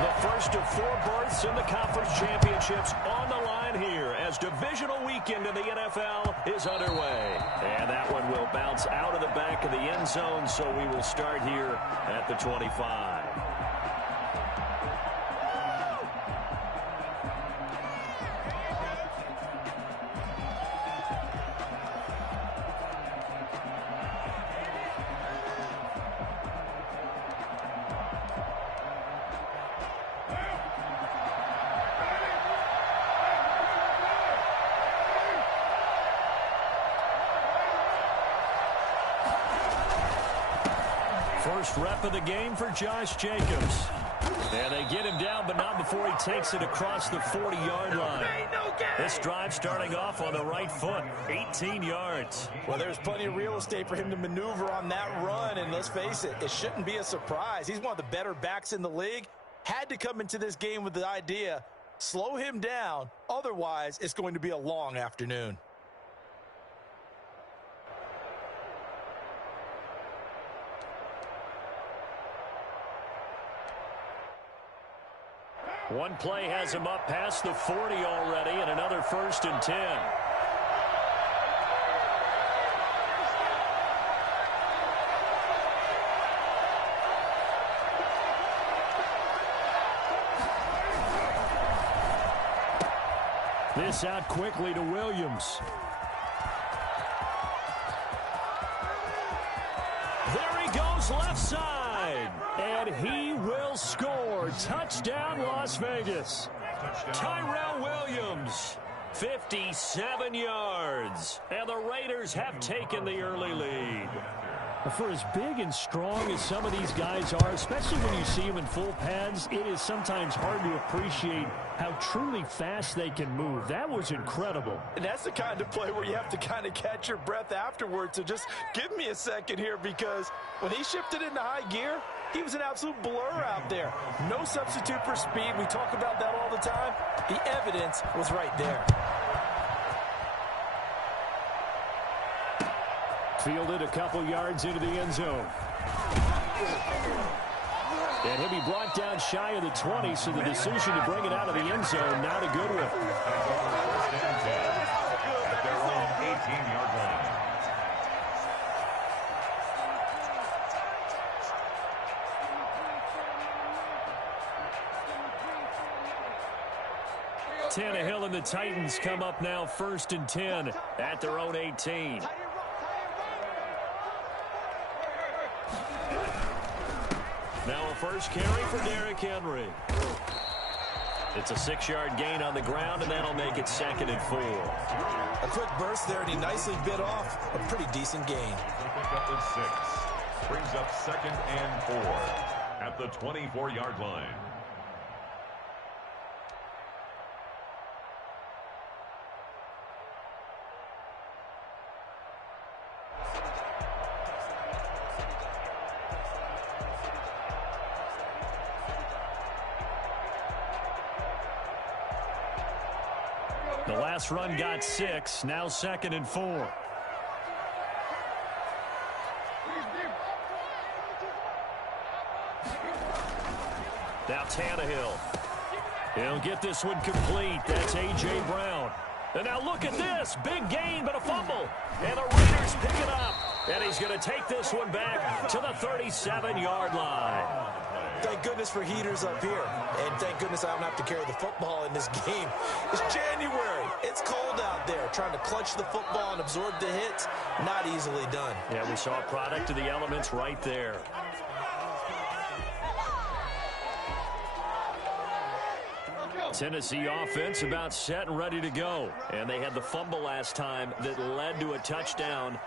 The first of 4 berths in the conference championships on the line here as divisional weekend in the NFL is underway. And that one will bounce out of the back of the end zone, so we will start here at the 25. First rep of the game for Josh Jacobs. And they get him down, but not before he takes it across the 40-yard line. This drive starting off on the right foot, 18 yards. Well, there's plenty of real estate for him to maneuver on that run, and let's face it, it shouldn't be a surprise. He's one of the better backs in the league. Had to come into this game with the idea, slow him down, otherwise it's going to be a long afternoon. One play has him up past the 40 already, and another 1st and 10. This out quickly to Williams. There he goes left side. And he will score. Touchdown, Las Vegas. Tyrell Williams, 57 yards. And the Raiders have taken the early lead. For as big and strong as some of these guys are, especially when you see them in full pads, it is sometimes hard to appreciate how truly fast they can move. That was incredible. And that's the kind of play where you have to kind of catch your breath afterwards. So just give me a second here, because when he shifted into high gear, he was an absolute blur out there. No substitute for speed. We talk about that all the time. The evidence was right there. Fielded a couple yards into the end zone. And he'll be brought down shy of the 20, so the decision to bring it out of the end zone, not a good one. At their own 18-yard line. Tannehill and the Titans come up now 1st and 10 at their own 18. Now a first carry for Derrick Henry. It's a 6-yard gain on the ground, and that'll make it 2nd and 4. A quick burst there, and he nicely bit off a pretty decent gain. Pick up the 6. Brings up 2nd and 4 at the 24-yard line. The last run got 6, now 2nd and 4. Now Tannehill. He'll get this one complete. That's A.J. Brown. And now look at this. Big gain, but a fumble. And the Raiders pick it up. And he's going to take this one back to the 37-yard line. Thank goodness for heaters up here. And thank goodness I don't have to carry the football in this game. It's January. It's cold out there. Trying to clutch the football and absorb the hits, not easily done. Yeah, we saw a product of the elements right there. Tennessee offense about set and ready to go. And they had the fumble last time that led to a touchdown.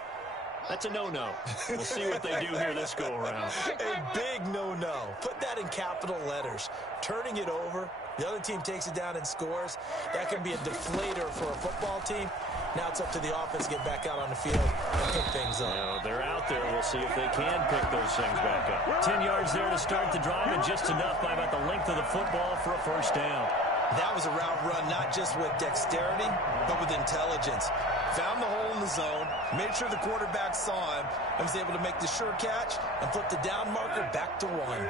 That's a no-no. We'll see what they do here this go-around. A big no-no. Put that in capital letters. Turning it over, the other team takes it down and scores. That can be a deflator for a football team. Now it's up to the offense to get back out on the field and pick things up. You know, they're out there. We'll see if they can pick those things back up. 10 yards there to start the drive, and just enough by about the length of the football for a first down. That was a route run not just with dexterity, but with intelligence. Found the hole in the zone, made sure the quarterback saw him, and was able to make the sure catch and put the down marker back to 1.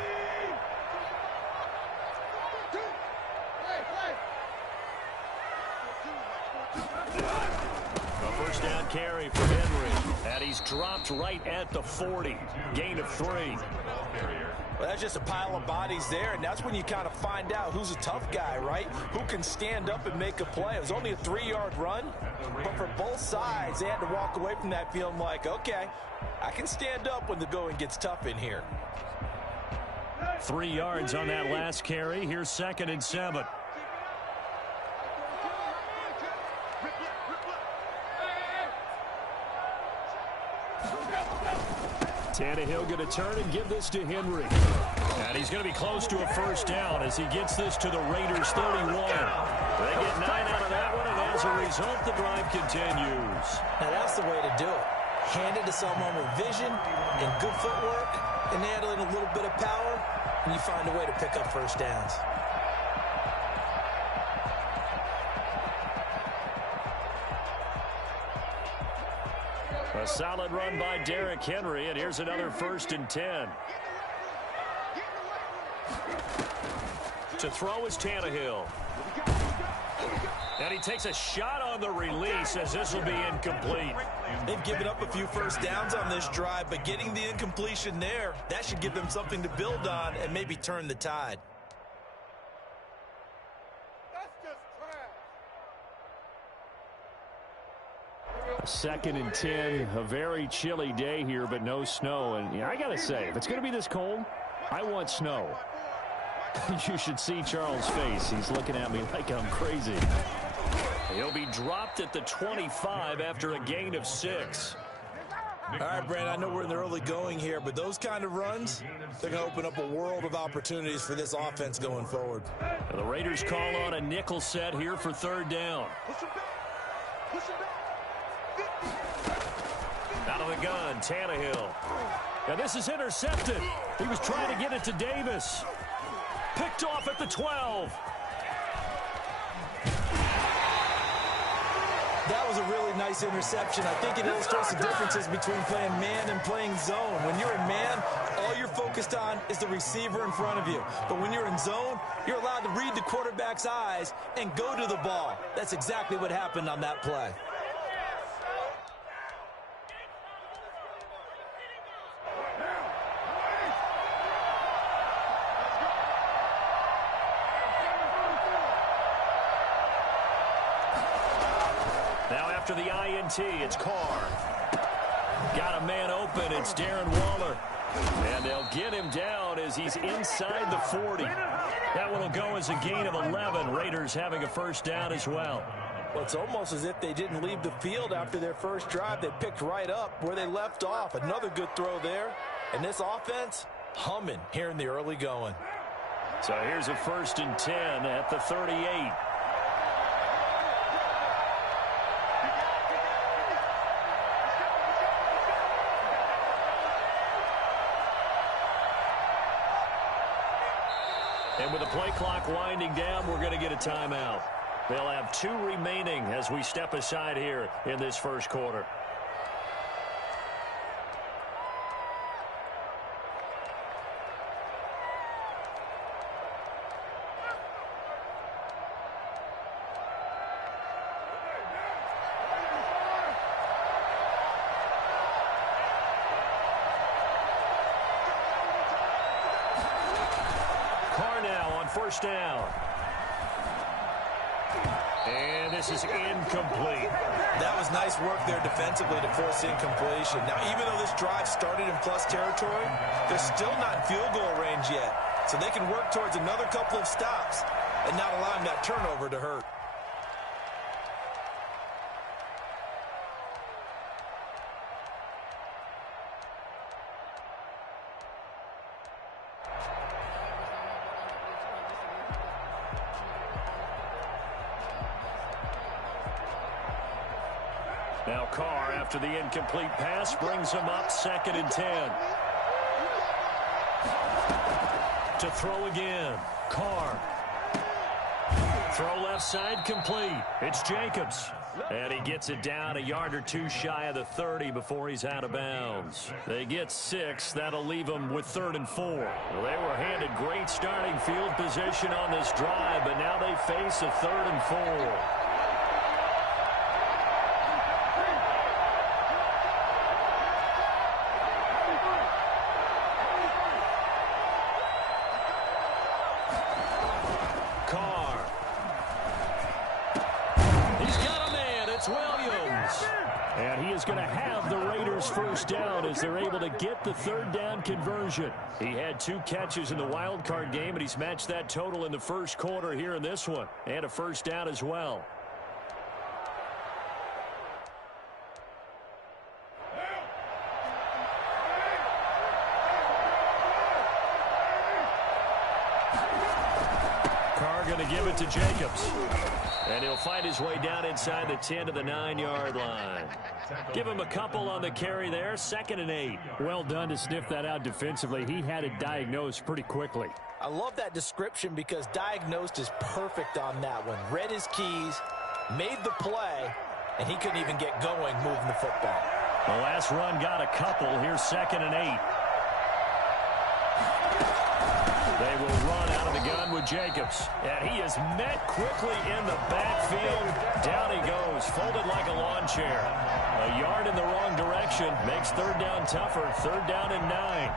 carry for Henry. And he's dropped right at the 40. Gain of 3. Well, that's just a pile of bodies there, and that's when you kind of find out who's a tough guy, right? Who can stand up and make a play. It was only a 3-yard run, but for both sides, they had to walk away from that feeling like, okay, I can stand up when the going gets tough in here. 3 yards on that last carry. Here's 2nd and 7. Tannehill going to turn and give this to Henry. And he's going to be close to a first down as he gets this to the Raiders 31. They get 9 out of that one, and as a result, the drive continues. Now, that's the way to do it. Hand it to someone with vision and good footwork, and add in a little bit of power, and you find a way to pick up first downs. A solid run by Derrick Henry, and here's another 1st and 10. To throw is Tannehill. And he takes a shot on the release as this will be incomplete. They've given up a few first downs on this drive, but getting the incompletion there, that should give them something to build on and maybe turn the tide. Second and 10, a very chilly day here, but no snow. And I got to say, if it's going to be this cold, I want snow. You should see Charles' face. He's looking at me like I'm crazy. He'll be dropped at the 25 after a gain of 6. All right, Brand, I know we're in the early going here, but those kind of runs, they're going to open up a world of opportunities for this offense going forward. Now the Raiders call on a nickel set here for 3rd down. Out of the gun, Tannehill. Now this is intercepted. He was trying to get it to Davis. Picked off at the 12. That was a really nice interception. I think it illustrates the differences between playing man and playing zone. When you're in man, all you're focused on is the receiver in front of you. But when you're in zone, you're allowed to read the quarterback's eyes and go to the ball. That's exactly what happened on that play. After the INT, it's Carr. Got a man open. It's Darren Waller. And they'll get him down as he's inside the 40. That one will go as a gain of 11. Raiders having a first down as well. Well, it's almost as if they didn't leave the field after their first drive. They picked right up where they left off. Another good throw there. And this offense, humming here in the early going. So here's a 1st and 10 at the 38. And with the play clock winding down, we're going to get a timeout. They'll have 2 remaining as we step aside here in this first quarter. First down. And this is incomplete. That was nice work there defensively to force incompletion. Now, even though this drive started in plus territory, they're still not in field goal range yet. So they can work towards another couple of stops and not allowing that turnover to hurt. Now Carr, after the incomplete pass, brings him up 2nd and 10. To throw again. Carr. Throw left side complete. It's Jacobs. And he gets it down a yard or 2 shy of the 30 before he's out of bounds. They get 6. That'll leave them with 3rd and 4. Well, they were handed great starting field position on this drive, but now they face a 3rd and 4. is going to have the Raiders first down as they're able to get the third down conversion. He had 2 catches in the wild card game, and he's matched that total in the first quarter here in this one. And a first down as well. Carr going to give it to Jacobs. And he'll find his way down inside the 10 to the 9-yard line. Give him a couple on the carry there. 2nd and 8. Well done to sniff that out defensively. He had it diagnosed pretty quickly. I love that description because diagnosed is perfect on that one. Read his keys, made the play, and he couldn't even get going moving the football. The last run got a couple. Here's 2nd and 8. They will run out of the gun with Jacobs. And he is met quickly in the backfield. Down he goes, folded like a lawn chair. A yard in the wrong direction makes third down tougher. 3rd down and 9.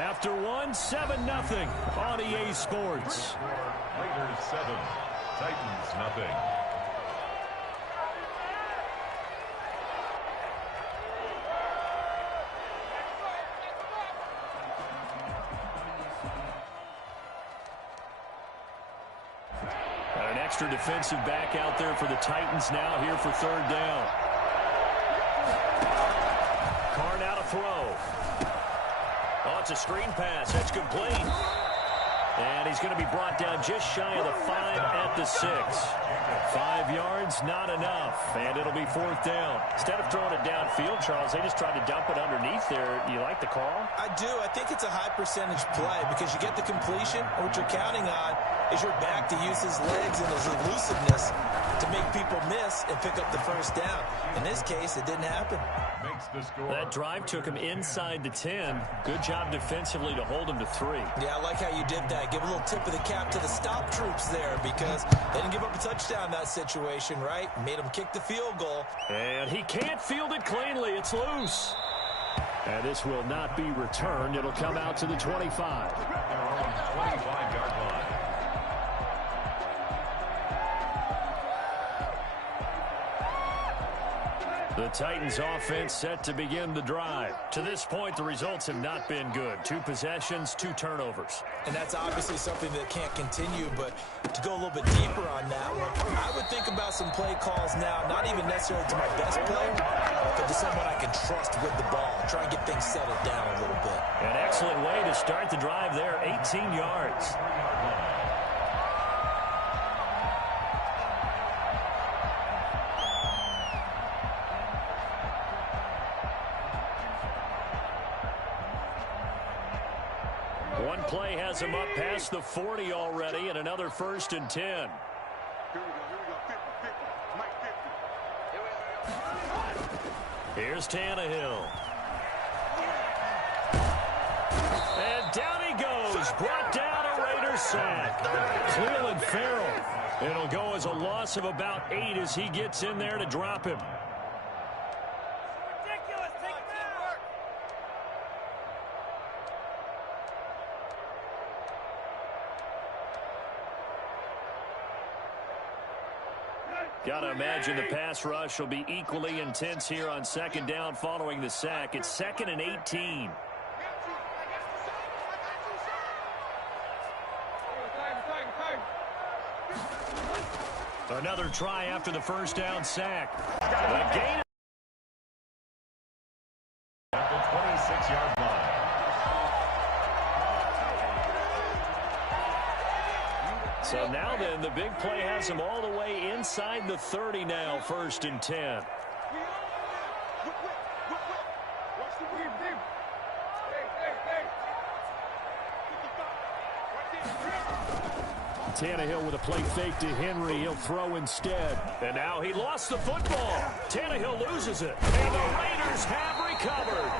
After 1, 7-0 on EA Sports. Raiders 7, Titans nothing. An extra defensive back out there for the Titans now here for 3rd down. Carr now to throw. Oh, it's a screen pass. That's complete. And he's going to be brought down just shy of the 5 at the 6. 5 yards, not enough. And it'll be 4th down. Instead of throwing it downfield, Charles, they just tried to dump it underneath there. Do you like the call? I do. I think it's a high percentage play because you get the completion. What you're counting on is your back to use his legs and his elusiveness to make people miss and pick up the first down. In this case, it didn't happen. That drive took him inside the 10. Good job defensively to hold him to 3. Yeah, I like how you did that. Give a little tip of the cap to the stop troops there because they didn't give up a touchdown in that situation, right? Made him kick the field goal. And he can't field it cleanly. It's loose. And this will not be returned. It'll come out to the 25. 25-yard line. The Titans offense set to begin the drive. To this point, the results have not been good. 2 possessions, 2 turnovers. And that's obviously something that can't continue, but to go a little bit deeper on that one, I would think about some play calls now, not even necessarily to my best player, but to someone I can trust with the ball. Try and get things settled down a little bit. An excellent way to start the drive there, 18 yards. One play has him up past the 40 already, and another 1st and 10. Here's Tannehill. And down he goes. Brought down a Raiders sack. Cleveland Farrell. It'll go as a loss of about 8 as he gets in there to drop him. Got to imagine the pass rush will be equally intense here on 2nd down following the sack. It's 2nd and 18. Another try after the first down sack. A gain At the 26-yard line. So now then, the big play has him all the way inside the 30 now, 1st and 10. Tannehill with a play fake to Henry. He'll throw instead. And now he lost the football. Tannehill loses it. And the Raiders have recovered.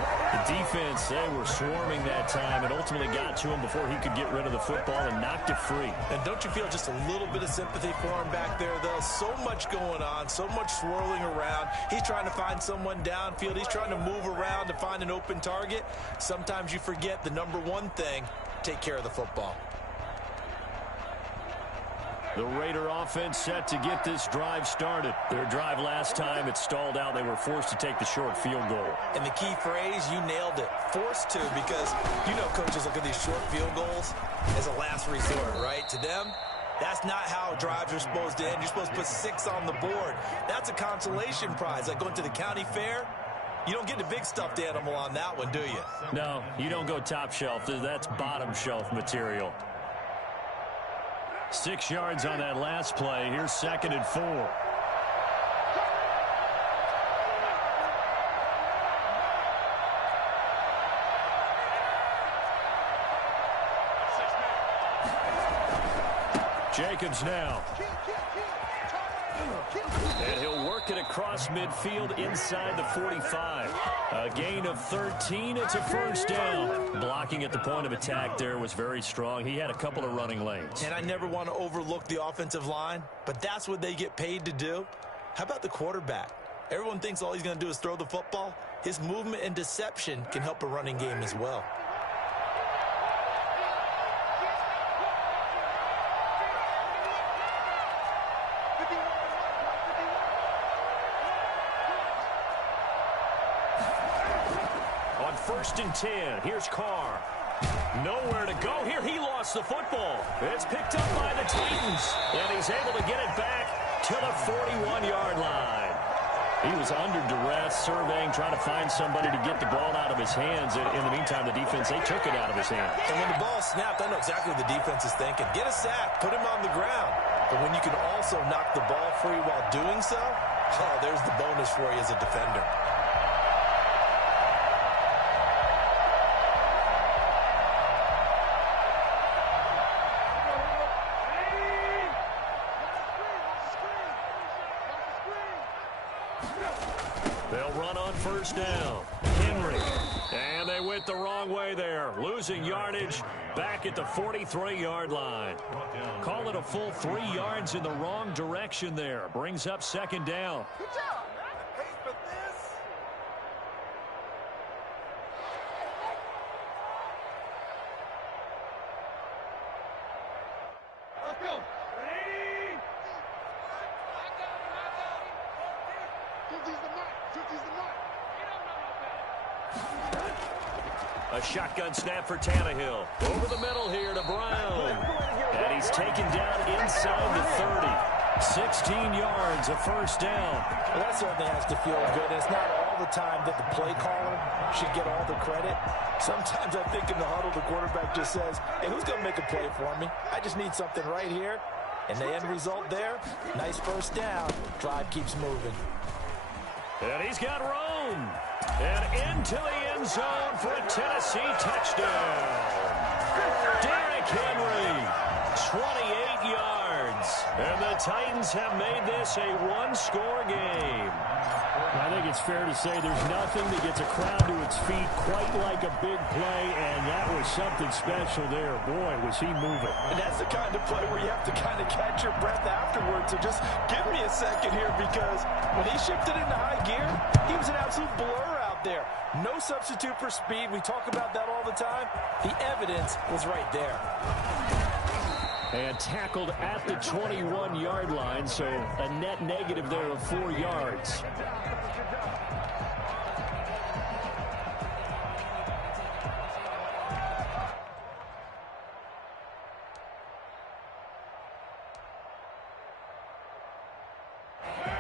The defense, they were swarming that time and ultimately got to him before he could get rid of the football and knocked it free. And don't you feel just a little bit of sympathy for him back there, though? So much going on, so much swirling around. He's trying to find someone downfield. He's trying to move around to find an open target. Sometimes you forget the number one thing, take care of the football. The Raider offense set to get this drive started. Their drive last time, it stalled out. They were forced to take the short field goal. And the key phrase, you nailed it. Forced to, because you know coaches look at these short field goals as a last resort, right? To them, that's not how drives are supposed to end. You're supposed to put 6 on the board. That's a consolation prize. Like going to the county fair, you don't get the big stuffed animal on that one, do you? No, you don't go top shelf. That's bottom shelf material. 6 yards on that last play. Here's 2nd and 4. Jacobs now. And he'll work it across midfield inside the 45. A gain of 13. It's a first down. Blocking at the point of attack there was very strong. He had a couple of running lanes. And I never want to overlook the offensive line, but that's what they get paid to do. How about the quarterback? Everyone thinks all he's going to do is throw the football. His movement and deception can help a running game as well. On 1st and 10, here's Carr. Nowhere to go here. He lost the football. It's picked up by the Titans, and he's able to get it back to the 41-yard line. He was under duress, surveying, trying to find somebody to get the ball out of his hands. In the meantime, the defense, they took it out of his hands. And when the ball snapped, I know exactly what the defense is thinking. Get a sack, put him on the ground. But when you can also knock the ball free while doing so, oh, there's the bonus for you as a defender. They'll run on 1st down. Henry. And they went the wrong way there. Losing yardage back at the 43-yard line. Call it a full 3 yards in the wrong direction there. Brings up 2nd down. Good job, man. I paid for this. Let's go. Ready? I got him. 50's the mark. 50's the mark. A shotgun snap for Tannehill. Over the middle here to Brown. And he's taken down inside the 30. 16 yards, a first down. Well, that certainly has to feel good. It's not all the time that the play caller should get all the credit. Sometimes I think in the huddle, the quarterback just says, hey, who's going to make a play for me? I just need something right here. And the end result there, nice first down. Drive keeps moving. And he's got room. And into the end zone for a Tennessee touchdown. Derrick Henry, 28 yards. And the Titans have made this a one-score game. I think it's fair to say there's nothing that gets a crowd to its feet quite like a big play, and that was something special there. Boy, was he moving. And that's the kind of play where you have to kind of catch your breath afterwards. So just give me a second here, because when he shifted into high gear, he was an absolute blur out there. No substitute for speed. We talk about that all the time. The evidence was right there. And tackled at the 21-yard line, so a net negative there of 4 yards.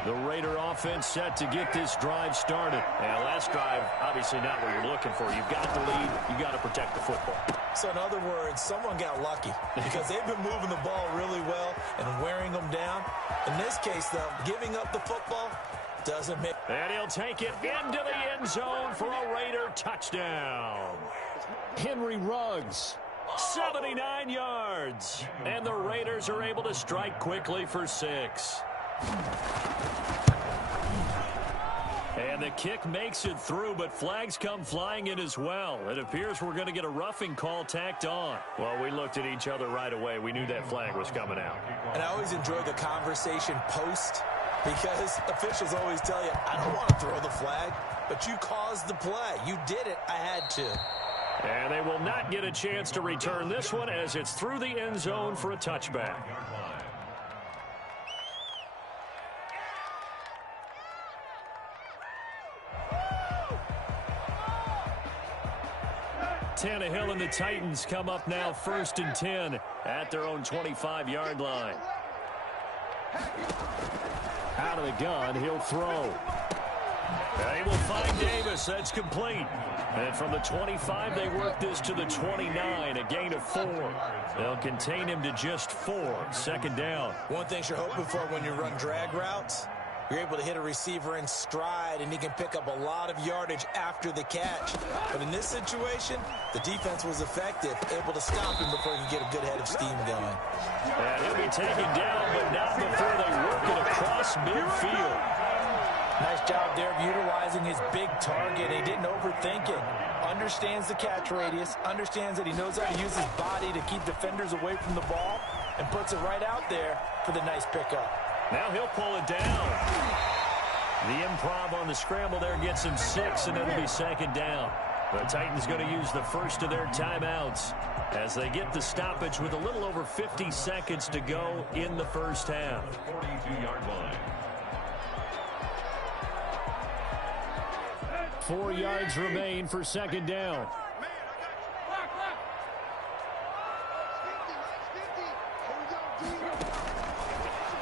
The Raider offense set to get this drive started. And last drive, obviously not what you're looking for. You've got the lead. You've got to protect the football. So in other words, someone got lucky because they've been moving the ball really well and wearing them down. In this case, though, giving up the football doesn't make... And he'll take it into the end zone for a Raider touchdown. Henry Ruggs. 79 yards. And the Raiders are able to strike quickly for 6. And the kick makes it through, but flags come flying in as well. It appears we're going to get a roughing call tacked on. Well, we looked at each other right away. We knew that flag was coming out. And I always enjoy the conversation post, because officials always tell you, I don't want to throw the flag, but you caused the play. You did it. I had to. And they will not get a chance to return this one as it's through the end zone for a touchback. Tannehill and the Titans come up now 1st and 10 at their own 25-yard line. Out of the gun, he'll throw. They will find Davis. That's complete. And from the 25, they work this to the 29, a gain of 4. They'll contain him to just 4. 2nd down. One thing you're hoping for when you run drag routes, you're able to hit a receiver in stride, and he can pick up a lot of yardage after the catch. But in this situation, the defense was effective, able to stop him before he could get a good head of steam going. And he'll be taken down, but not before they work it across midfield. Nice job there of utilizing his big target. He didn't overthink it. Understands the catch radius, understands that he knows how to use his body to keep defenders away from the ball, and puts it right out there for the nice pickup. Now he'll pull it down. The improv on the scramble there gets him 6, and it'll be 2nd down. The Titans going to use the first of their timeouts as they get the stoppage with a little over 50 seconds to go in the first half. 42-yard line. 4 yards remain for 2nd down.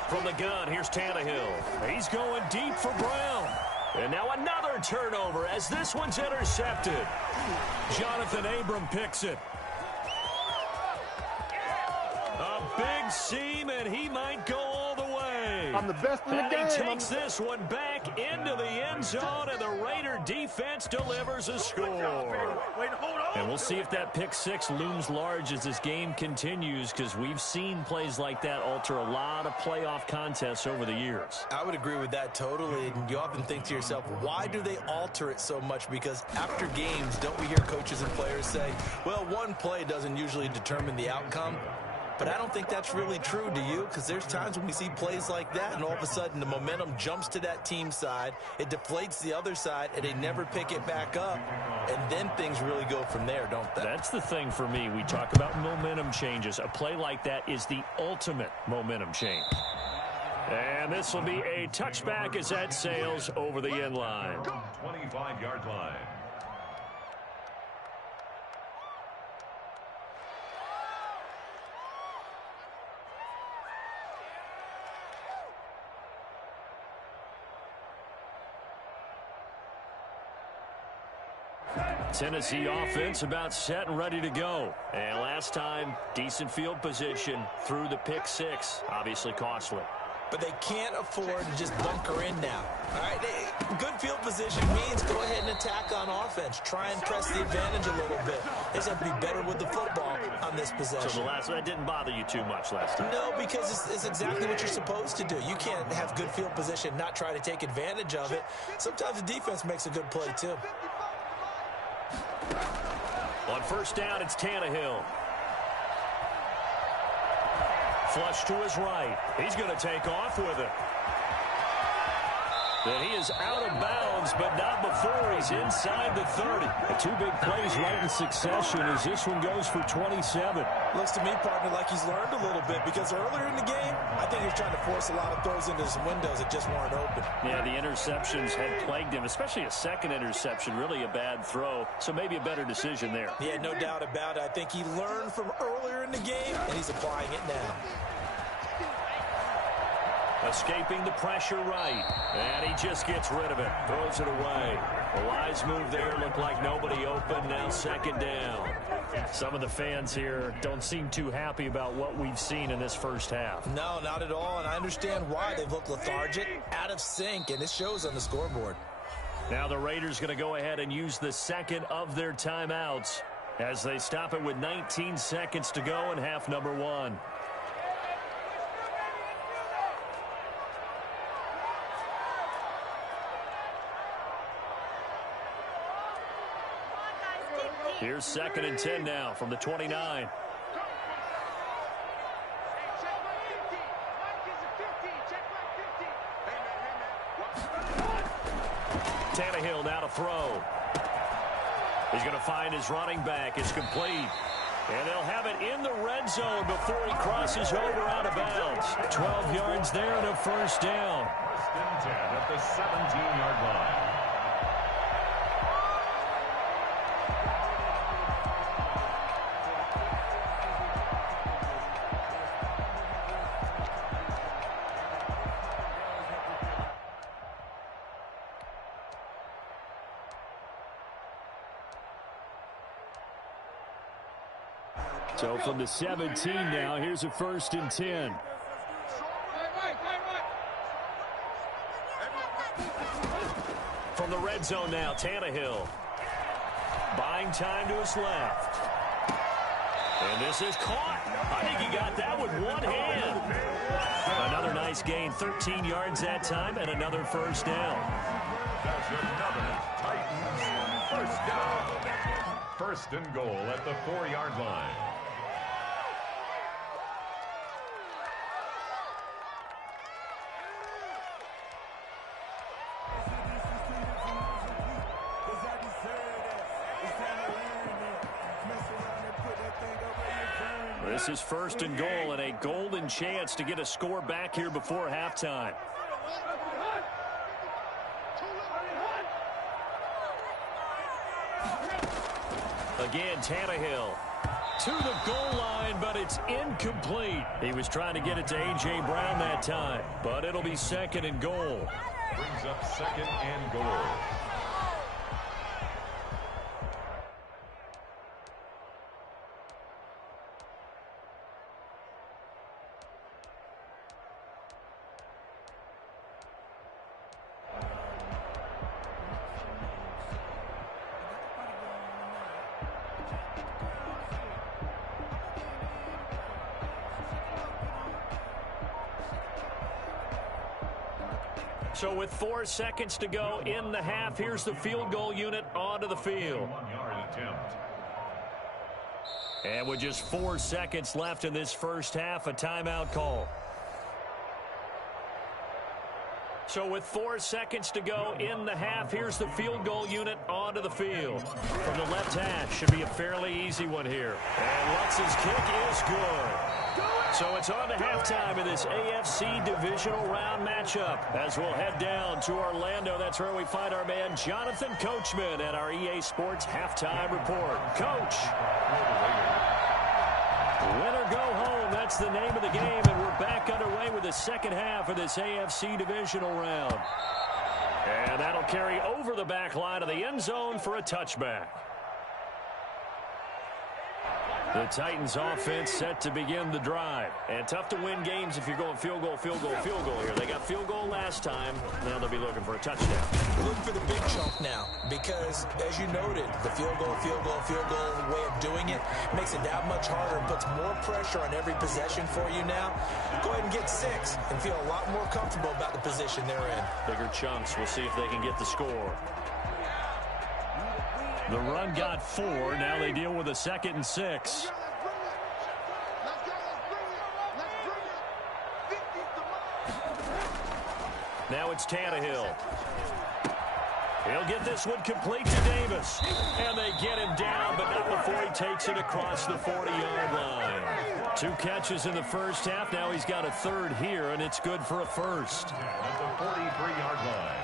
From the gun, here's Tannehill. He's going deep for Brown. And now another turnover as this one's intercepted. Jonathan Abram picks it. A big seam, and he might go all the way. I'm the best in the game. And he takes this one back into the end zone, and the Raider defense delivers a score. And we'll see if that pick 6 looms large as this game continues, because we've seen plays like that alter a lot of playoff contests over the years. I would agree with that totally. And you often think to yourself, why do they alter it so much? Because after games, don't we hear coaches and players say, well, one play doesn't usually determine the outcome? But I don't think that's really true, do you? Because there's times when we see plays like that, and all of a sudden the momentum jumps to that team side, it deflates the other side, and they never pick it back up, and then things really go from there, don't they? That's the thing for me. We talk about momentum changes. A play like that is the ultimate momentum change. And this will be a touchback as that sails over the end line. 25-yard line. Tennessee offense about set and ready to go. And last time, decent field position through the pick 6. Obviously costly. But they can't afford to just bunker in now. All right, good field position means go ahead and attack on offense. Try and press the advantage a little bit. They just have to be better with the football on this possession. So the last one, that didn't bother you too much last time? No, because it's exactly what you're supposed to do. You can't have good field position, not try to take advantage of it. Sometimes the defense makes a good play, too. On 1st down, it's Tannehill. Flush to his right. He's going to take off with it. And he is out of bounds, but not before he's inside the 30. And 2 big plays right in succession as this one goes for 27. Looks to me, partner, like he's learned a little bit, because earlier in the game, I think he was trying to force a lot of throws into some windows that just weren't open. Yeah, the interceptions had plagued him, especially a second interception, really a bad throw. So maybe a better decision there. Yeah, no doubt about it. I think he learned from earlier in the game, and he's applying it now. Escaping the pressure right. And he just gets rid of it. Throws it away. A wise move there. Looked like nobody open. Now 2nd down. Some of the fans here don't seem too happy about what we've seen in this first half. No, not at all. And I understand why. They've looked lethargic, out of sync, and it shows on the scoreboard. Now the Raiders going to go ahead and use the 2nd of their timeouts as they stop it with 19 seconds to go in half number 1. Here's 2nd and 10 now from the 29. Tannehill now to throw. He's going to find his running back. It's complete. And they'll have it in the red zone before he crosses over out of bounds. 12 yards there and a 1st down. 1st and 10 at the 17-yard line. So from the 17 now, here's a 1st and 10. From the red zone now, Tannehill. Buying time to his left. And this is caught. I think he got that with one hand. Another nice gain, 13 yards that time, and another 1st down. That's another Titans 1st down. 1st and goal at the 4-yard line. This is 1st and goal and a golden chance to get a score back here before halftime. Again, Tannehill to the goal line, but it's incomplete. He was trying to get it to A.J. Brown that time, but it'll be 2nd and goal. Brings up 2nd and goal. So with 4 seconds to go in the half, here's the field goal unit onto the field. 1-yard attempt. And with just 4 seconds left in this first half, a timeout call. So with 4 seconds to go in the half, here's the field goal unit onto the field. From the left hash, should be a fairly easy one here. And Lutz's kick is good. So it's on to halftime in this AFC divisional round matchup as we'll head down to Orlando. That's where we find our man Jonathan Coachman at our EA Sports Halftime Report. Coach. Win or go home, that's the name of the game, and we're back underway with the second half of this AFC divisional round. And that'll carry over the back line of the end zone for a touchback. The Titans offense set to begin the drive. And tough to win games if you're going field goal, field goal, field goal here. They got field goal last time. Now they'll be looking for a touchdown. Look for the big chunk now because, as you noted, the field goal way of doing it makes it that much harder and puts more pressure on every possession for you now. Go ahead and get 6 and feel a lot more comfortable about the position they're in. Bigger chunks. We'll see if they can get the score. The run got 4. Now they deal with a 2nd and 6. Now it's Tannehill. He'll get this one complete to Davis. And they get him down, but not before he takes it across the 40-yard line. 2 catches in the first half. Now he's got a 3rd here, and it's good for a 1st. At the 43-yard line.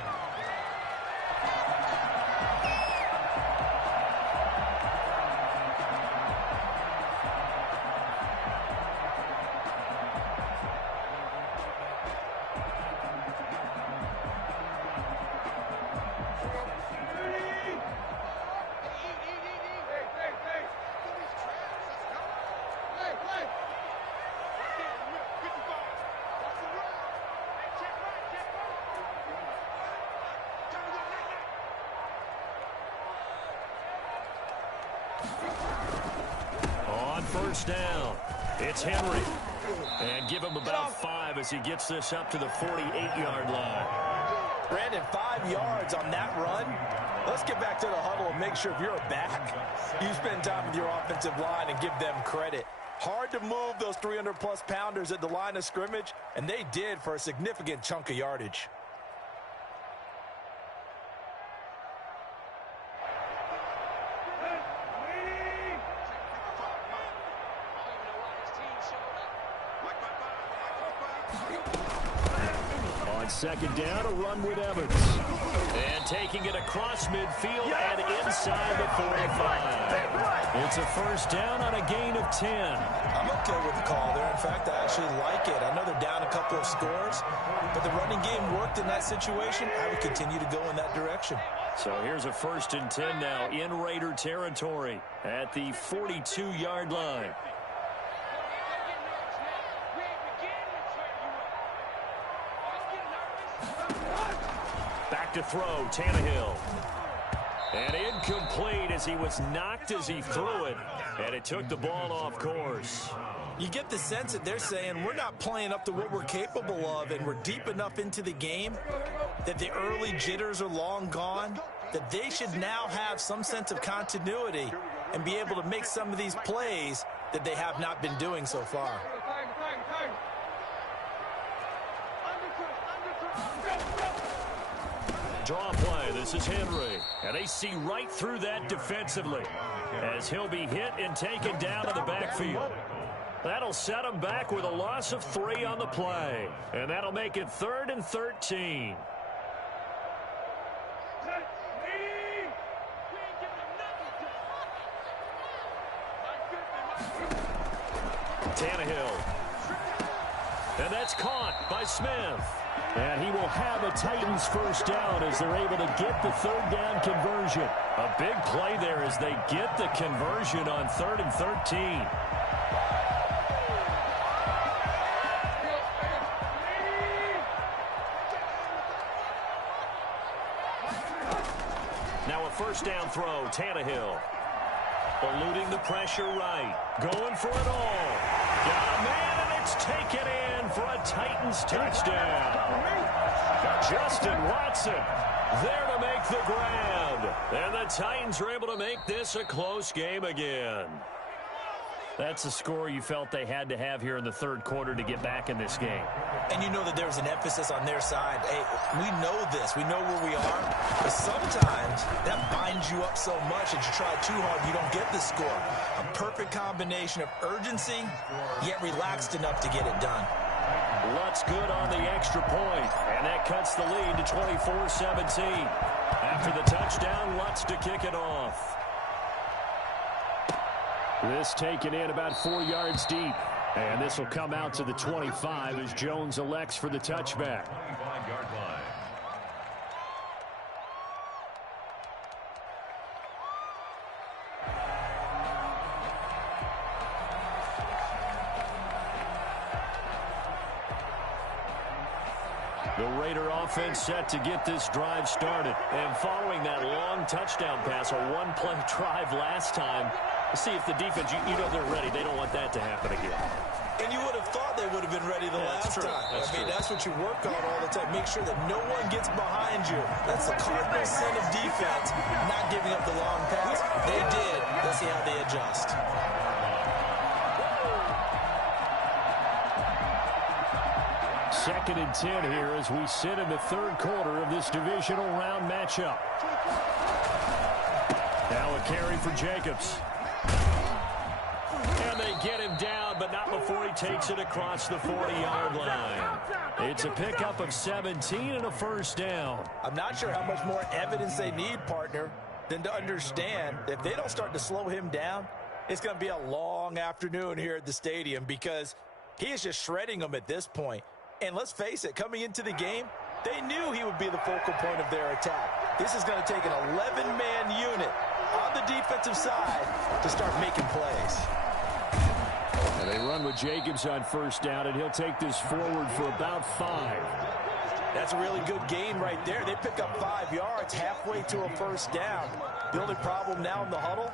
First down. It's Henry. And give him about 5 as he gets this up to the 48-yard line. Brandon, 5 yards on that run. Let's get back to the huddle and make sure if you're back, you spend time with your offensive line and give them credit. Hard to move those 300-plus pounders at the line of scrimmage, and they did for a significant chunk of yardage. Second down, a run with Evans. And taking it across midfield and inside the 45. It's a first down on a gain of 10. I'm okay with the call there. In fact, I actually like it. I know they're down a couple of scores, but the running game worked in that situation. I would continue to go in that direction. So here's a 1st and 10 now in Raider territory at the 42-yard line. back to throw, Tannehill. And incomplete as he was knocked as he threw it, and it took the ball off course. You get the sense that they're saying we're not playing up to what we're capable of, and we're deep enough into the game that the early jitters are long gone, that they should now have some sense of continuity and be able to make some of these plays that they have not been doing so far. Draw play, this is Henry. And they see right through that defensively as he'll be hit and taken down in the backfield. That'll set him back with a loss of 3 on the play. And that'll make it 3rd and 13. Tannehill. And that's caught by Smith. And he will have a Titans first down as they're able to get the 3rd down conversion. A big play there as they get the conversion on 3rd and 13. Now a first down throw, Tannehill. Eluding the pressure right. Going for it all. Got a man, and it's taken in for a Titans touchdown. Justin Watson there to make the grab. And the Titans are able to make this a close game again. That's a score you felt they had to have here in the 3rd quarter to get back in this game. And you know that there was an emphasis on their side. Hey, we know this. We know where we are. But sometimes that binds you up so much that you try too hard, you don't get the score. A perfect combination of urgency, yet relaxed enough to get it done. Lutz good on the extra point, and that cuts the lead to 24-17. After the touchdown, Lutz to kick it off. This taken in about 4 yards deep. And this will come out to the 25 as Jones elects for the touchback. 25-yard line. The Raider offense set to get this drive started. And following that long touchdown pass, a one-play drive last time, see if the defense, you know they're ready. They don't want that to happen again. And you would have thought they would have been ready the last time. That's what you work on all the time. Make sure that no one gets behind you. That's the cardinal sin of defense, not giving up the long pass. They did. Let's see how they adjust. Second and 10 here as we sit in the 3rd quarter of this divisional round matchup. Now a carry for Jacobs. And they get him down, but not before he takes it across the 40-yard line. It's a pickup of 17 and a first down. I'm not sure how much more evidence they need, partner, than to understand that if they don't start to slow him down, it's going to be a long afternoon here at the stadium because he is just shredding them at this point. And let's face it, coming into the game, they knew he would be the focal point of their attack. This is going to take an 11-man unit on the defensive side to start making plays. And they run with Jacobs on first down, and he'll take this forward for about 5. That's a really good gain right there. They pick up 5 yards halfway to a first down. The only problem now in the huddle,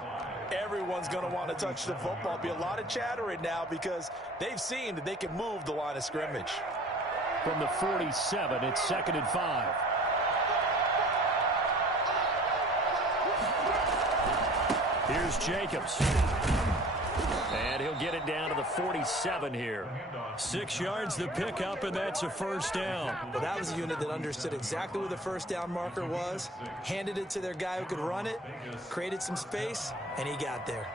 everyone's going to want to touch the football. Be a lot of chattering now because they've seen that they can move the line of scrimmage. From the 47, it's 2nd and 5. Here's Jacobs. And he'll get it down to the 47 here. 6 yards the pickup, and that's a first down. Well, that was a unit that understood exactly where the first down marker was, handed it to their guy who could run it, created some space, and he got there.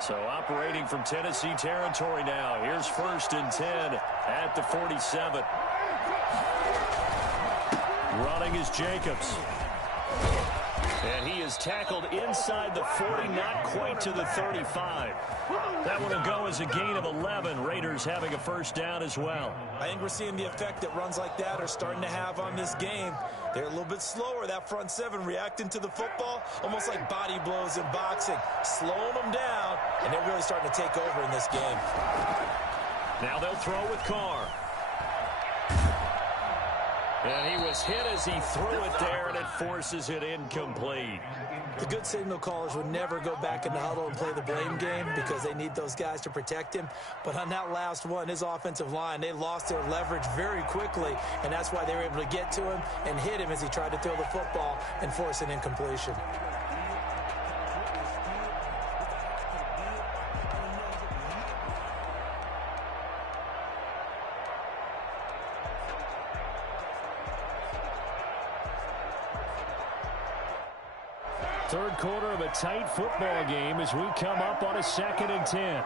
So operating from Tennessee territory now. Here's 1st and 10 at the 47. Running is Jacobs. And he is tackled inside the 40, not quite to the 35. That one will go as a gain of 11. Raiders having a first down as well. I think we're seeing the effect that runs like that are starting to have on this game. They're a little bit slower, that front seven, reacting to the football, almost like body blows in boxing, slowing them down, and they're really starting to take over in this game. Now they'll throw with Carr. And he was hit as he threw it there, and it forces it incomplete. The good signal callers would never go back in the huddle and play the blame game because they need those guys to protect him. But on that last one, his offensive line, they lost their leverage very quickly, and that's why they were able to get to him and hit him as he tried to throw the football and force an incompletion. Third quarter of a tight football game as we come up on a 2nd and 10.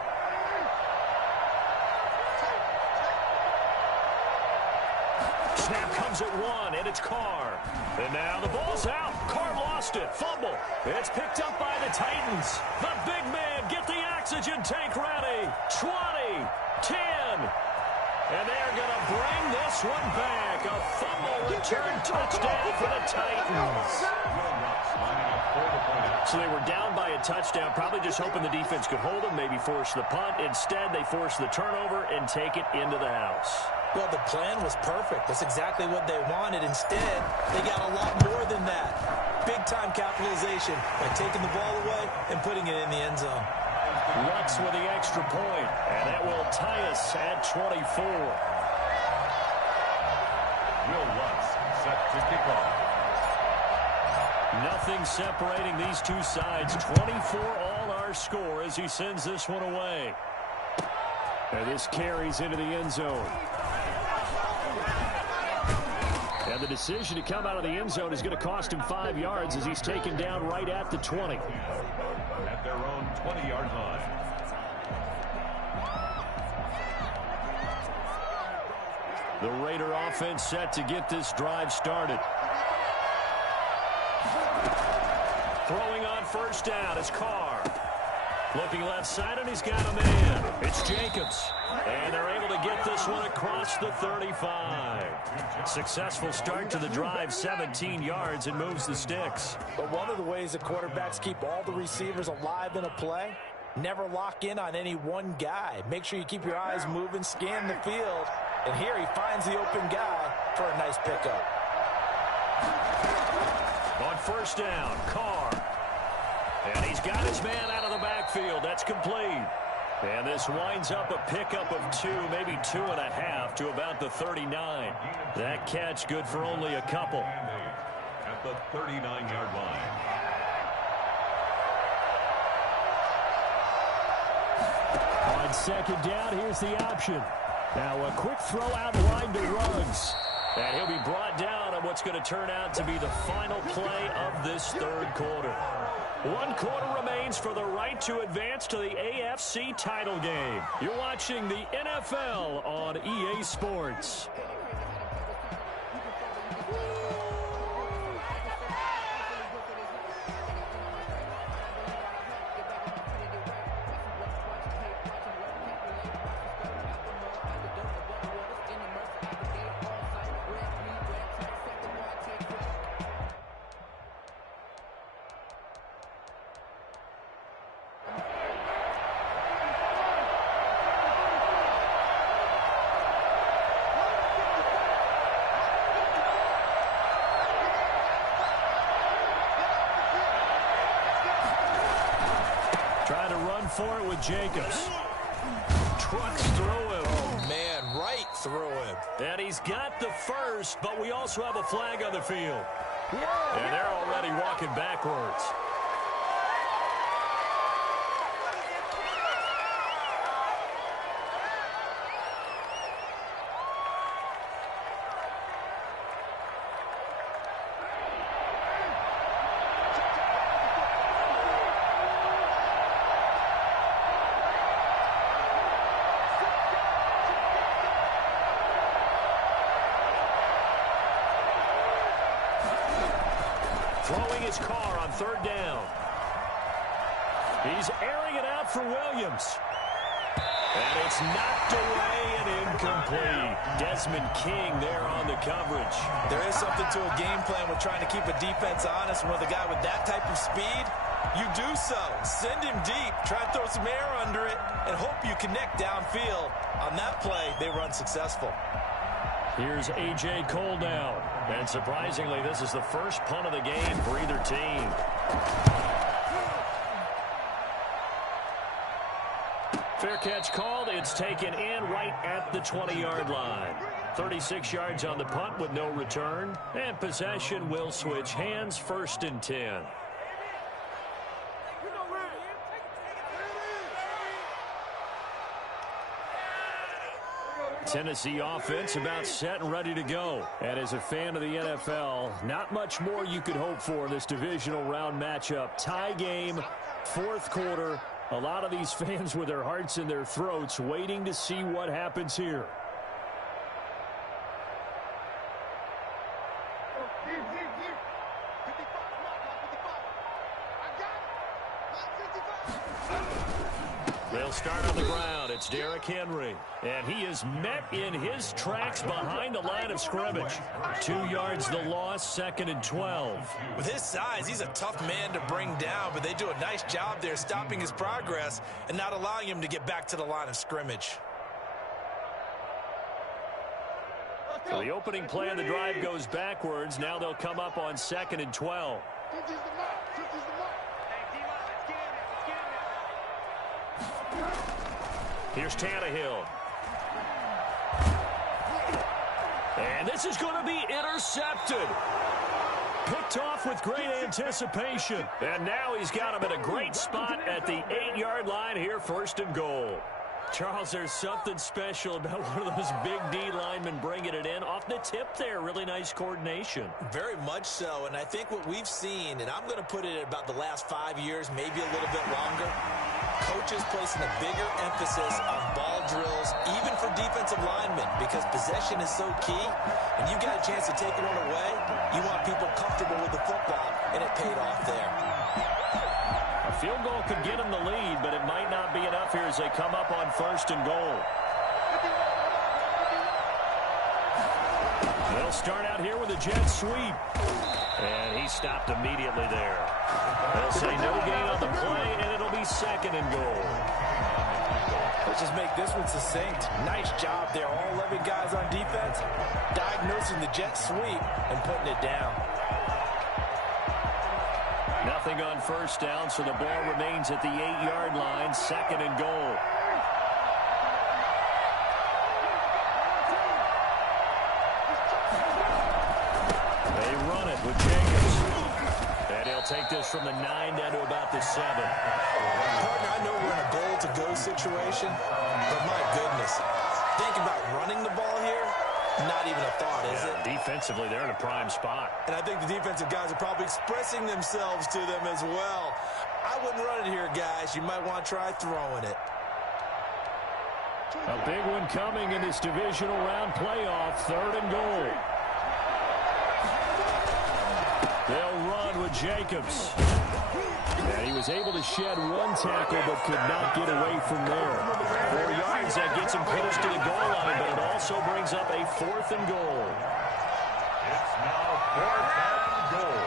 Snap comes at 1, and it's Carr. And now the ball's out. Carr lost it. Fumble. It's picked up by the Titans. The big man, get the oxygen tank ready. 20, 10. And they're going to bring this one back. A fumble return touchdown for the Titans. So they were down by a touchdown, probably just hoping the defense could hold them, maybe force the punt. Instead, they force the turnover and take it into the house. Well, the plan was perfect. That's exactly what they wanted. Instead, they got a lot more than that. Big-time capitalization by taking the ball away and putting it in the end zone. Lutz with the extra point, and that will tie us at 24. Will Lutz set to kick off. Nothing separating these two sides. 24 all our score as he sends this one away. And this carries into the end zone. And the decision to come out of the end zone is going to cost him 5 yards as he's taken down right at the 20. At their own 20-yard line. The Raider offense set to get this drive started. Throwing on first down is Carr. Looking left side, and he's got a man. It's Jacobs. And they're able to get this one across the 35. Successful start to the drive, 17 yards, and moves the sticks. But one of the ways that quarterbacks keep all the receivers alive in a play, never lock in on any one guy. Make sure you keep your eyes moving, scan the field. And here he finds the open guy for a nice pickup. On first down, Carr. And he's got his man out of the backfield. That's complete. And this winds up a pickup of 2, maybe 2.5 to about the 39. That catch good for only a couple. At the 39-yard line. On 2nd down, here's the option. Now a quick throw out wide to Ruggs. And he'll be brought down on what's going to turn out to be the final play of this third quarter. 1 quarter remains for the right to advance to the AFC title game. You're watching the NFL on EA Sports. Try to run for it with Jacobs. Trucks through him. Oh, man, right through him. And he's got the first, but we also have a flag on the field. And they're already walking backwards. throwing his car on third down. He's airing it out for Williams. And it's knocked away and incomplete. Desmond King there on the coverage. There is something to a game plan with trying to keep a defense honest. With a guy with that type of speed, you do so. Send him deep, try and throw some air under it, and hope you connect downfield. On that play, they run successful. Here's A.J. Cole down. And surprisingly, this is the first punt of the game for either team. Fair catch called. It's taken in right at the 20-yard line. 36 yards on the punt with no return. And possession will switch hands, 1st and 10. Tennessee offense about set and ready to go. And as a fan of the NFL, not much more you could hope for in this divisional round matchup. Tie game, 4th quarter. A lot of these fans with their hearts in their throats waiting to see what happens here. They'll start on the ground. It's Derrick Henry. And he is met in his tracks behind the line of scrimmage. 2 yards the loss, 2nd and 12. With his size, he's a tough man to bring down, but they do a nice job there stopping his progress and not allowing him to get back to the line of scrimmage. So the opening play of the drive goes backwards. Now they'll come up on 2nd and 12. Here's Tannehill. And this is going to be intercepted. Picked off with great anticipation. And now he's got him at a great spot at the 8-yard line here, 1st and goal. Charles, there's something special about one of those big D linemen bringing it in off the tip there. Really nice coordination. Very much so, and I think what we've seen, and I'm going to put it at about the last 5 years, maybe a little bit longer, coaches placing a bigger emphasis on ball drills, even for defensive linemen, because possession is so key. When you got a chance to take one away, you want people comfortable with the football, and it paid off there. A field goal could get them the lead, but it might not be enough here as they come up on 1st and goal. They'll start out here with a jet sweep. And he stopped immediately there. They'll say no gain on the play, and it'll be 2nd and goal. Let's just make this one succinct. Nice job there. All 11 guys on defense diagnosing the jet sweep and putting it down. Nothing on 1st down, so the ball remains at the 8-yard line, 2nd and goal. They run it with Jacobs. And he'll take this from the 9 down to about the 7. Partner, I know we're in a goal-to-go situation, but my goodness, think about running the ball here. Not even a thought, is it? Defensively, they're in a prime spot. And I think the defensive guys are probably expressing themselves to them as well. I wouldn't run it here, guys. You might want to try throwing it. A big one coming in this divisional round playoff, 3rd and goal. They'll run with Jacobs. And he was able to shed one tackle but could not get away from there. 4 yards, that gets him close to the goal line, but it also brings up a 4th and goal. It's now 4th and goal.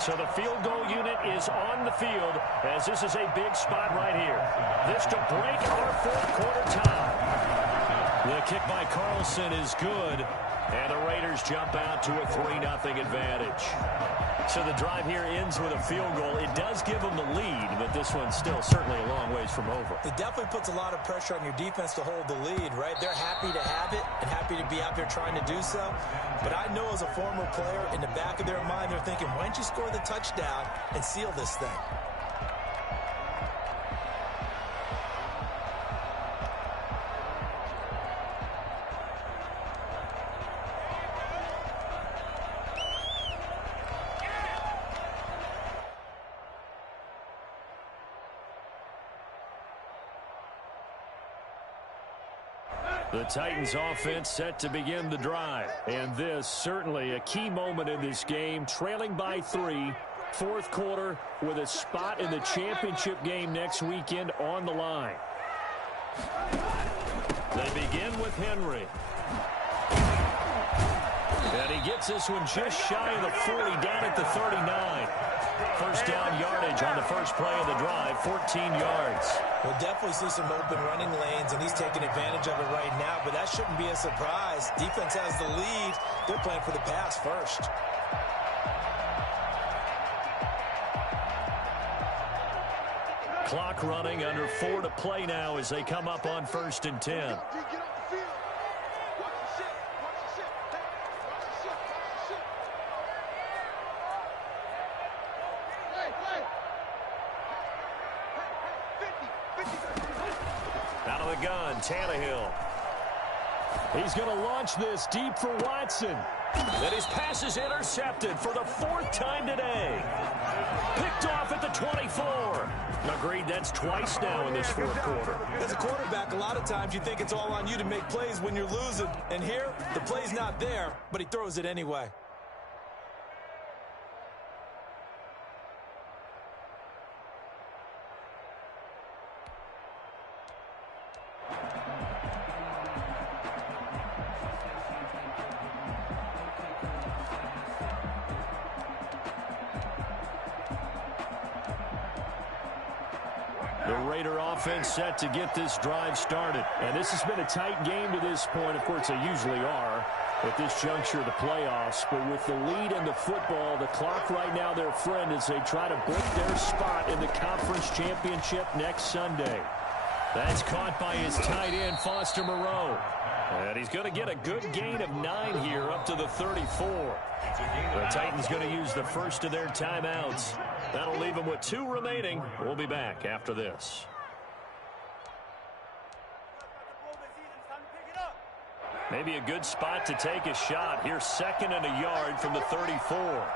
So the field goal unit is on the field as this is a big spot right here. This to break our 4th quarter tie. The kick by Carlson is good, and the Raiders jump out to a 3-0 advantage. So the drive here ends with a field goal. It does give them the lead, but this one's still certainly a long ways from over. It definitely puts a lot of pressure on your defense to hold the lead, right? They're happy to have it and happy to be out there trying to do so. But I know as a former player, in the back of their mind, they're thinking, why don't you score the touchdown and seal this thing? The Titans offense set to begin the drive. And this certainly a key moment in this game, trailing by 3 Fourth quarter with a spot in the championship game next weekend on the line. They begin with Henry. And he gets this one just shy of the 40, down at the 39. First down yardage on the first play of the drive, 14 yards. We'll definitely see some open running lanes, and he's taking advantage of it right now, but that shouldn't be a surprise. Defense has the lead. They're playing for the pass first. Clock running, under 4 to play now as they come up on 1st and 10. Out of the gun, Tannehill. He's going to launch this deep for Watson. And his pass is intercepted for the 4th time today. Picked off at the 24. Agreed, that's twice now in this 4th quarter. As a quarterback, a lot of times you think it's all on you to make plays when you're losing. And here, the play's not there, but he throws it anyway. The Raider offense set to get this drive started. And this has been a tight game to this point. Of course, they usually are at this juncture of the playoffs. But with the lead in the football, the clock right now their friend as they try to book their spot in the conference championship next Sunday. That's caught by his tight end, Foster Moreau. And he's going to get a good gain of 9 here up to the 34. The Titans going to use the first of their timeouts. That'll leave them with 2 remaining. We'll be back after this. Maybe a good spot to take a shot. Here's 2nd and a yard from the 34.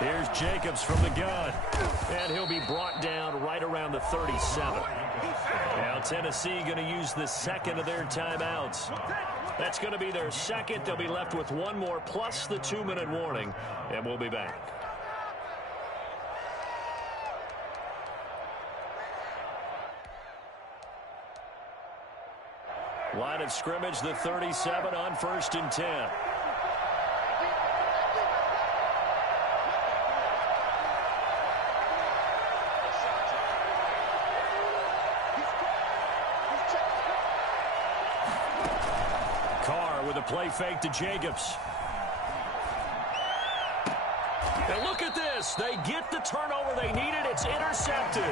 Here's Jacobs from the gun. And he'll be brought down right around the 37. Now Tennessee going to use the 2nd of their timeouts. That's going to be their 2nd. They'll be left with 1 more plus the 2-minute warning. And we'll be back. Line of scrimmage, the 37 on 1st and 10. Carr with a play fake to Jacobs. And look at this. They get the turnover they needed. It's intercepted.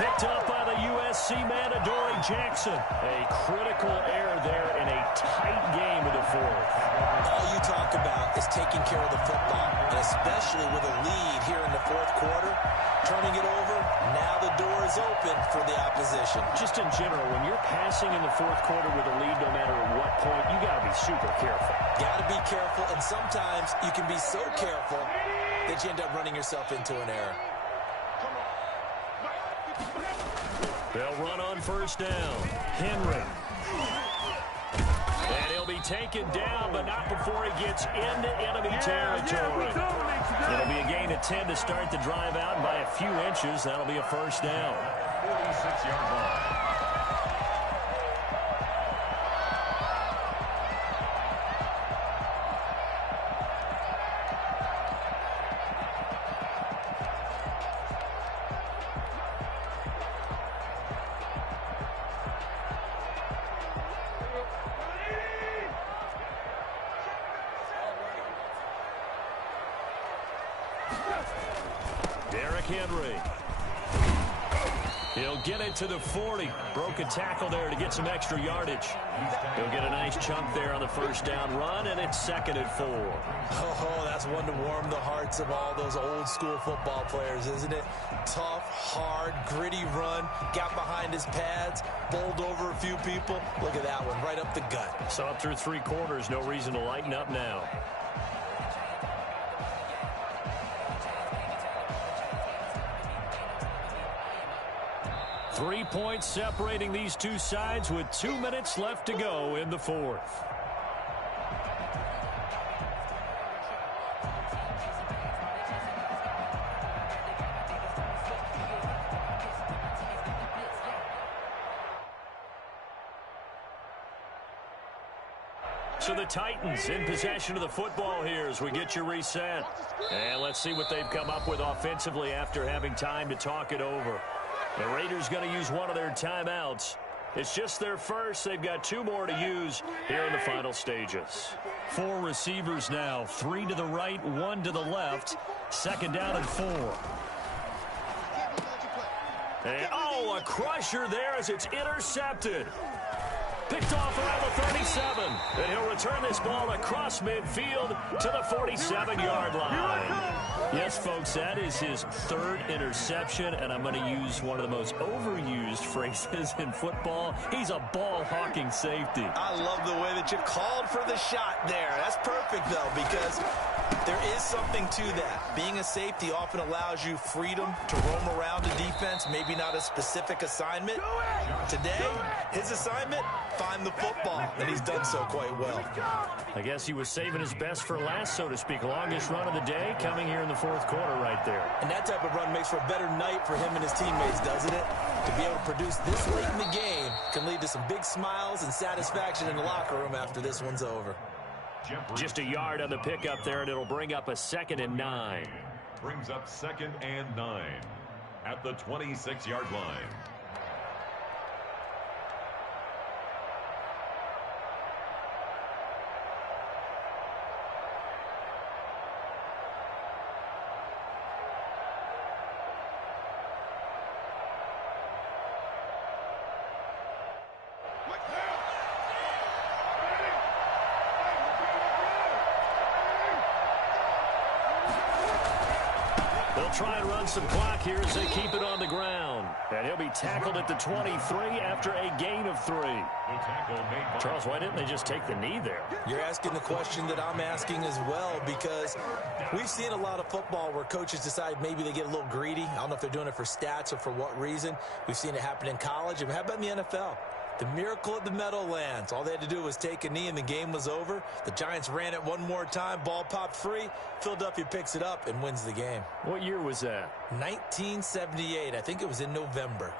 Picked up by the USC man, Adoree Jackson. A critical error there in a tight game of the 4th. All you talk about is taking care of the football, and especially with a lead here in the 4th quarter. Turning it over, now the door is open for the opposition. Just in general, when you're passing in the 4th quarter with a lead, no matter at what point, you got to be super careful. Got to be careful, and sometimes you can be so careful that you end up running yourself into an error. They'll run on 1st down. Henry. And he'll be taken down, but not before he gets into enemy territory. It'll be a gain of 10 to start the drive out, and by a few inches, that'll be a 1st down. 46-yard line. Henry. He'll get it to the 40. Broke a tackle there to get some extra yardage. He'll get a nice chunk there on the 1st down run, and it's 2nd and 4. Oh, that's one to warm the hearts of all those old school football players, isn't it? Tough, hard, gritty run. Got behind his pads, bowled over a few people. Look at that one, right up the gut. So up through 3 quarters, no reason to lighten up now. 3 points separating these two sides with 2 minutes left to go in the 4th. So the Titans in possession of the football here as we get you reset. And let's see what they've come up with offensively after having time to talk it over. The Raiders going to use one of their timeouts. It's just their first. They've got 2 more to use here in the final stages. 4 receivers now. 3 to the right, 1 to the left. 2nd down and 4. And, oh, a crusher there as it's intercepted. Picked off around the 37. And he'll return this ball across midfield to the 47-yard line. Yes, folks, that is his 3rd interception, and I'm going to use one of the most overused phrases in football. He's a ball-hawking safety. I love the way that you called for the shot there. That's perfect, though, because there is something to that. Being a safety often allows you freedom to roam around the defense, maybe not a specific assignment. Today, his assignment, find the football, and he's done so quite well. I guess he was saving his best for last, so to speak. Longest run of the day coming here in the 4th quarter right there. And that type of run makes for a better night for him and his teammates, doesn't it? To be able to produce this late in the game can lead to some big smiles and satisfaction in the locker room after this one's over. Just a yard on the pickup there, and it'll bring up a 2nd and 9. Brings up 2nd and 9 at the 26-yard line. Try and run some clock here as they keep it on the ground. And he'll be tackled at the 23 after a gain of 3. Charles, why didn't they just take the knee there? You're asking the question that I'm asking as well, because we've seen a lot of football where coaches decide maybe they get a little greedy. I don't know if they're doing it for stats or for what reason. We've seen it happen in college. And how about in the NFL? The miracle of the Meadowlands. All they had to do was take a knee and the game was over. The Giants ran it one more time. Ball popped free. Philadelphia picks it up and wins the game. What year was that? 1978. I think it was in November.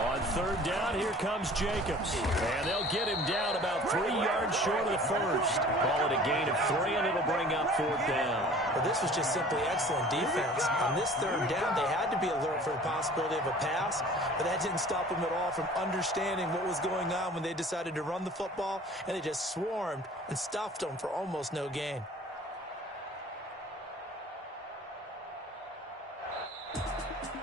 On 3rd down, here comes Jacobs. And they'll get him down about 3 yards short of the first. Call it a gain of 3, and it'll bring up 4th down. Well, this was just simply excellent defense. On this 3rd down, they had to be alert for the possibility of a pass, but that didn't stop them at all from understanding what was going on when they decided to run the football, and they just swarmed and stuffed them for almost no gain.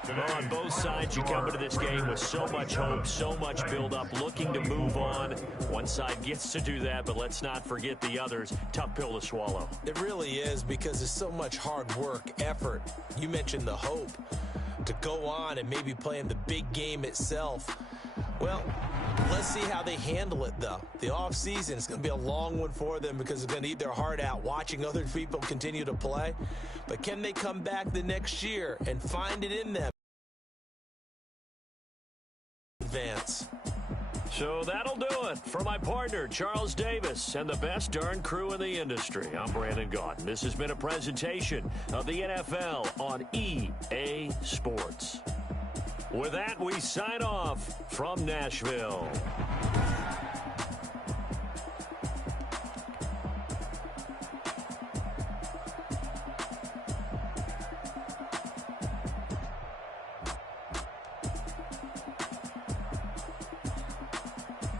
Well, on both sides, you come into this game with so much hope, so much build-up, looking to move on. One side gets to do that, but let's not forget the others. Tough pill to swallow. It really is, because there's so much hard work, effort. You mentioned the hope to go on and maybe play in the big game itself. Well, let's see how they handle it, though. The offseason is going to be a long one for them because they're going to eat their heart out watching other people continue to play. But can they come back the next year and find it in them? Advance. So that'll do it for my partner, Charles Davis, and the best darn crew in the industry. I'm Brandon Gaudin. This has been a presentation of the NFL on EA Sports. With that, we sign off from Nashville.